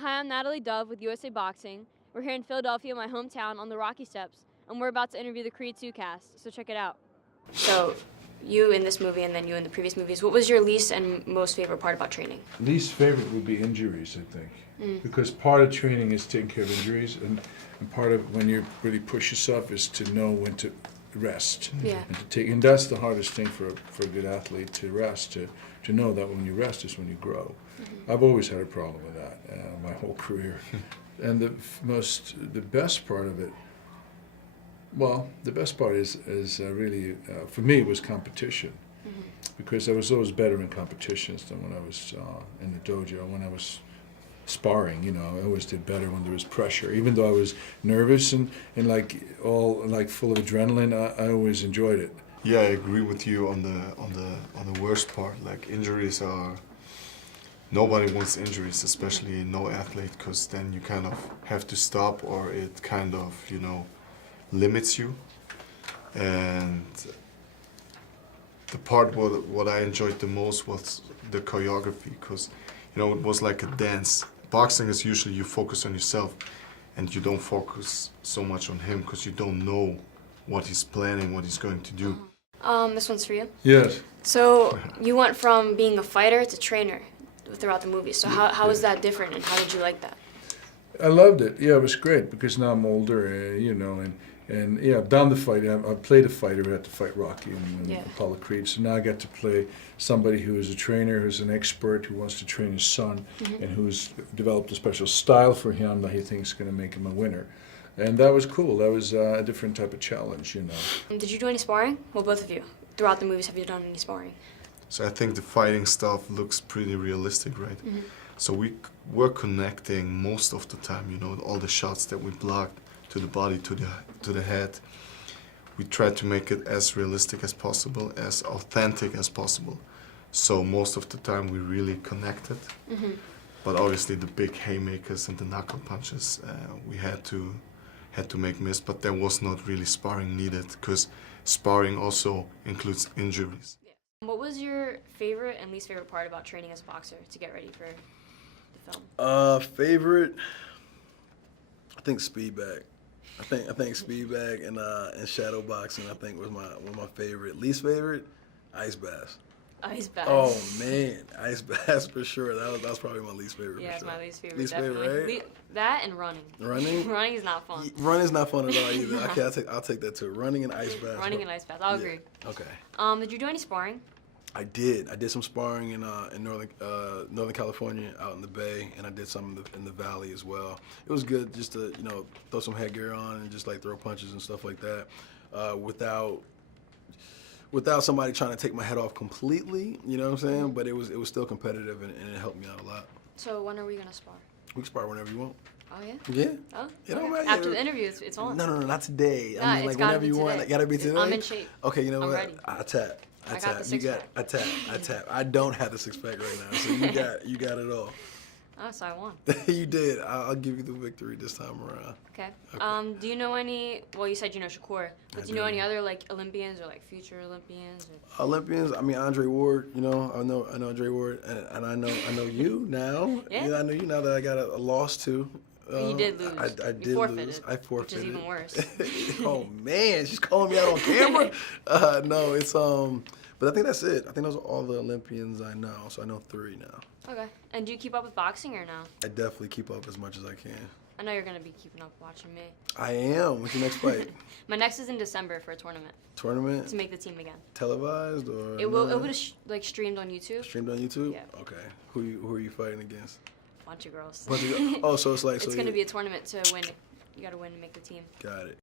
Hi, I'm Natalie Dove with USA Boxing. We're here in Philadelphia, my hometown, on the Rocky Steps, and we're about to interview the Creed 2 cast, so check it out. So, you in this movie and then you in the previous movies, what was your least and most favorite part about training? Least favorite would be injuries, I think. Because part of training is taking care of injuries, and part of when you really push yourself is to know when to rest. Yeah. And that's the hardest thing for a good athlete, to rest, to know that when you rest is when you grow. I've always had a problem with that my whole career. And the best part of it, well, the best part is really, for me, was competition. Because I was always better in competitions than when I was in the dojo. When I was sparring, I always did better when there was pressure. Even though I was nervous and full of adrenaline, I always enjoyed it. Yeah, I agree with you on the worst part. Like, injuries are. Nobody wants injuries, especially no athlete, because then you kind of have to stop, or it kind of limits you. And the part what I enjoyed the most was the choreography, because it was like a dance. Boxing is usually you focus on yourself, and you don't focus so much on him because you don't know what he's planning, what he's going to do. This one's for you. Yes. So, you went from being a fighter to trainer throughout the movie. So how was that different, and how did you like that? I loved it. Yeah, it was great because now I'm older, and yeah, I've done the fight. I played a fighter who had to fight Rocky and Apollo Creed. So now I get to play somebody who is a trainer, who's an expert, who wants to train his son, and who's developed a special style for him that he thinks is going to make him a winner. And that was cool. That was a different type of challenge, Did you do any sparring? Well, both of you. Throughout the movies, have you done any sparring? So I think the fighting stuff looks pretty realistic, right? So we were connecting most of the time, all the shots that we blocked to the body, to the head. We tried to make it as realistic as possible, as authentic as possible. So most of the time we really connected. But obviously the big haymakers and the knockout punches, we had to make miss, but there was not really sparring needed, because sparring also includes injuries. What was your favorite and least favorite part about training as a boxer to get ready for the film? Favorite, I think speed bag. I think speed bag and shadow boxing, I think, was one of my favorite. Least favorite, ice baths. Ice baths. Oh man, ice baths for sure. That was probably my least favorite. Yeah, for it's sure. my least favorite. Least definitely. favorite, right? That and running. Running. Running is not fun. Running's not fun at all either. Okay, I'll take that too. Running and ice baths. Running and ice baths. I'll agree. Okay. Did you do any sparring? I did some sparring in Northern California, out in the Bay, and I did some in the Valley as well. It was good just to throw some headgear on and just like throw punches and stuff like that, without somebody trying to take my head off completely. You know what I'm saying? But it was still competitive, and it helped me out a lot. So when are we gonna spar? We can spar whenever you want. Oh yeah. Yeah. Oh. It don't Okay. matter. After the interview, it's on. No, not today. Nah, I mean, it's like gotta whenever be you want. today. It gotta be today. I'm in shape. Okay, you know I'm what? ready. I tap. I got the six pack. I tap. I don't have the six pack right now, so you got it all. Oh, so I won. You did. I'll give you the victory this time around. Okay. Do you know any? Well, you said you know Shakur, but do you know any other like Olympians or like future Olympians? Or? Olympians. I mean, Andre Ward. I know Andre Ward, and I know you now. Yeah. I know you now that I got a loss to. You did lose. I did you forfeited, lose. I forfeited. Which is even worse. Oh man, she's calling me out on camera. No, it's but I think that's it. I think those are all the Olympians I know. So I know 3 now. Okay. And do you keep up with boxing or no? I definitely keep up as much as I can. I know you're gonna be keeping up watching me. I am. What's your next fight? My next is in December for a tournament. Tournament? To make the team again. Televised or? It will like streamed on YouTube. Streamed on YouTube? Yeah. Okay. Who are you fighting against? Bunch of girls. Oh, so it's like it's gonna be a tournament to win. You gotta win to make the team. Got it.